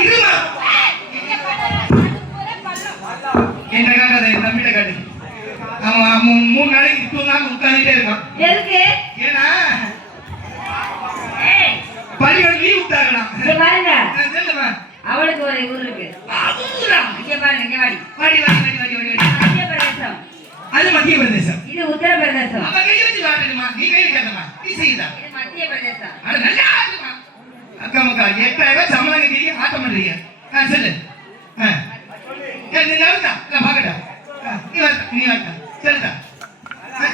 இருமா என்ன காட்டாத என் தம்பிட்ட காட்டு. அவன் 3 நாளைக்கு தூங்காம உட்கார்ந்துட்டே இருக்கான். எதுக்கு? ஏன்னா பள்ளியோட லீவ் விட்டாங்களாம். இங்க பாருங்க. சொல்லுமா. அவளுக்கு ஒரு ஊர் இருக்கு. ஊரா? இங்க பாருங்க, இங்க வாடி. வாடி வாடி வாடி வாடி வாடி. மத்திய பிரதேசம். அது மத்திய பிரதேசம். இது உத்தர பிரதேசம். அவ கையை வச்சு வாடுமா. நீ கையை கேட்டமா. நீ செய்தா. இது மத்திய பிரதேசம். அட நல்லா இருக்குமா. அக்கா மக்கா 8000 சம்பளம் கட்டிங்க ஆட்ட மாட்டீங்க. சொல்லு. நீ நவுதா. நான் பாக்கடா. நீ வரடா. சொல்லுடா.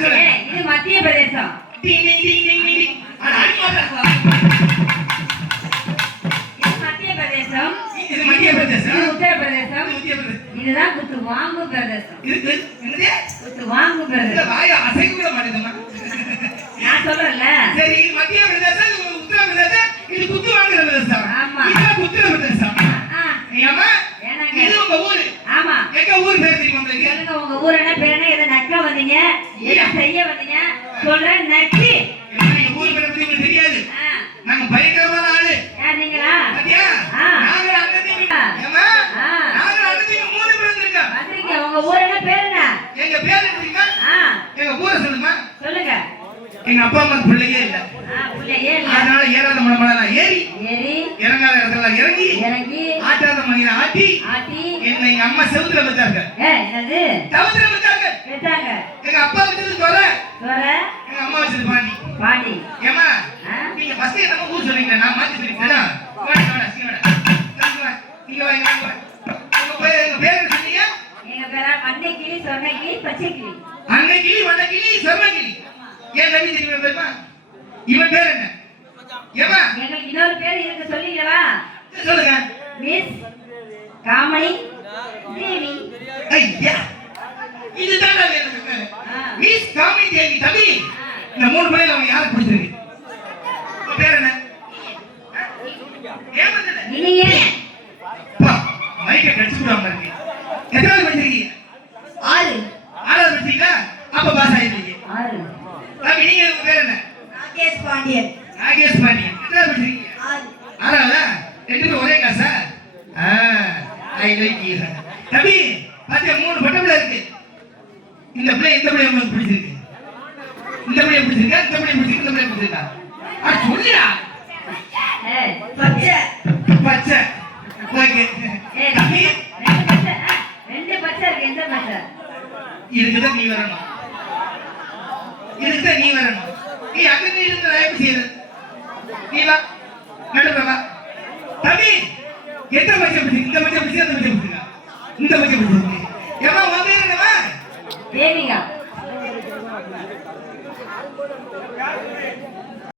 சொல்லு. இது மத்திய பிரதேசம். டிங் டிங் டிங் டிங் டிங். அட அடி மாட்டா. இது மத்திய பிரதேசம். இது உத்தர பிரதேசம். இதுதான் குத்து வாங்கு பிரதேசம். இது என்னது? குத்து வாங்கு பிரதேசம். வாய அசைக்க கூட மாட்டேதமா. நான் சொல்றேன்ல. சரி மத்திய பிரதேசம், உத்தர பிரதேசம், இது குத்து வாங்குற பிரதேசம். ஆமா. இது உத்தர பிரதேசம். ஏமா? இது உங்க ஊரு. ஆமா. எங்க ஊர் பேர் தெரியுமா உங்களுக்கு? சொல்லுங்க உங்க ஊர் என்ன பேர் என்ன? எதை நக்க வந்தீங்க? எதை செய்ய வந்தீங்க? சொல்றேன் நக்கி. எங்க ஊர் பேர் பத்தி உங்களுக்கு தெரியாது. நாங்க பயங்கரமான ஆளு. யார் நீங்களா? பாத்தியா? நாங்க அண்ணன் ஏமா? நாங்க அண்ணன் 3 பேர் இருக்கோம். வந்தீங்க. உங்க ஊர் என்ன பேர் என்ன? எங்க பேர் என்ன தெரியுமா? எங்க ஊரை சொல்லுமா? சொல்லுங்க. எங்க அப்பா அம்மா பிள்ளையே இல்ல. பிள்ளையே இல்ல. அதனால ஏறாத மலைலாம் ஏறி இறங்காத இடத்துல இறங்கி ஆட்டாத மணியை ஆட்டி என்ன எங்க அம்மா செவுத்துல வச்சாங்க. என்னது? செவுத்துல வச்சாங்க. எங்க அப்பா வச்சது தோர, எங்க அம்மா வச்சது பாண்டி. ஏமா நீங்க ஃபர்ஸ்ட் என்ன ஊர் சொன்னீங்க, நான் மாத்தி சொல்லிட்டேனா? நீங்க வாங்க. உங்க பேர் சொன்னீங்க? எங்க பேரா அன்னை கிளி, சொன்ன கிளி, பச்சை கிளி. அன்னை கிளி, வண்ண கிளி, சொன்ன கிளி. ஏன் தம்பி தெரியுமா பேருமா? இவன் பேர் என்ன? ஏமா எங்களுக்கு இன்னொரு பேர் இருக்கு, சொல்லிக்கவா? சொல்லுங்க. மிஸ் காமணி தேவி. ஐயா இதுதான் எனக்கு மிஸ் காமணி தேவி. தம்பி இந்த 3 பேர்ல அவன் யாருக்கு பிடிச்சிருக்கு? பேர் என்ன? ஏமந்தல நீங்க பா மைக்க கடிச்சு விடாம இருக்கு. எத்தனை படிச்சிருக்கீங்க? 6. 6வது படிச்சீங்களா? அப்ப பாஸ் ஆயிட்டீங்க. 6. தம்பி நீங்க உங்க பேர் என்ன? ராகேஷ் பாண்டியன். ராகேஷ் பாண்டியன். எத்தனை படிச்சிருக்கீங்க? 6. 6வதா? 2 பேரும் ஒரே கிளாஸா? I like you. தம்பி பாத்தியா 3 பட்டபிள இருக்கு. இந்த பிள்ளை உங்களுக்கு பிடிச்சிருக்கு? இந்த பிள்ளை பிடிச்சிருக்கா? இந்த பிள்ளை பிடிச்சிருக்கு? இந்த பிள்ளை பிடிச்சிருக்கா? சொல்லுடா. பச்சை. பச்சை. ஓகே. தம்பி 2 பச்சை. 2 பச்சை இருக்கு. எந்த பச்சை? இதுக்கு நீ வரணும். இதுக்கு நீ வரணும். நீ அங்க இருந்து நான் எப்படி செய்யறது? நீ வா. நடுவுல வா. தம்பி எந்த பச்சை பிடிச்சிருக்கு? இந்த பச்சை பிடிச்சிருக்கு? அந்த பச்சை பிடிச்சிருக்கா? இந்த பச்சை பிடிச்சிருக்கு. ஏமா உன் பேர் என்னவா? தேவிகா.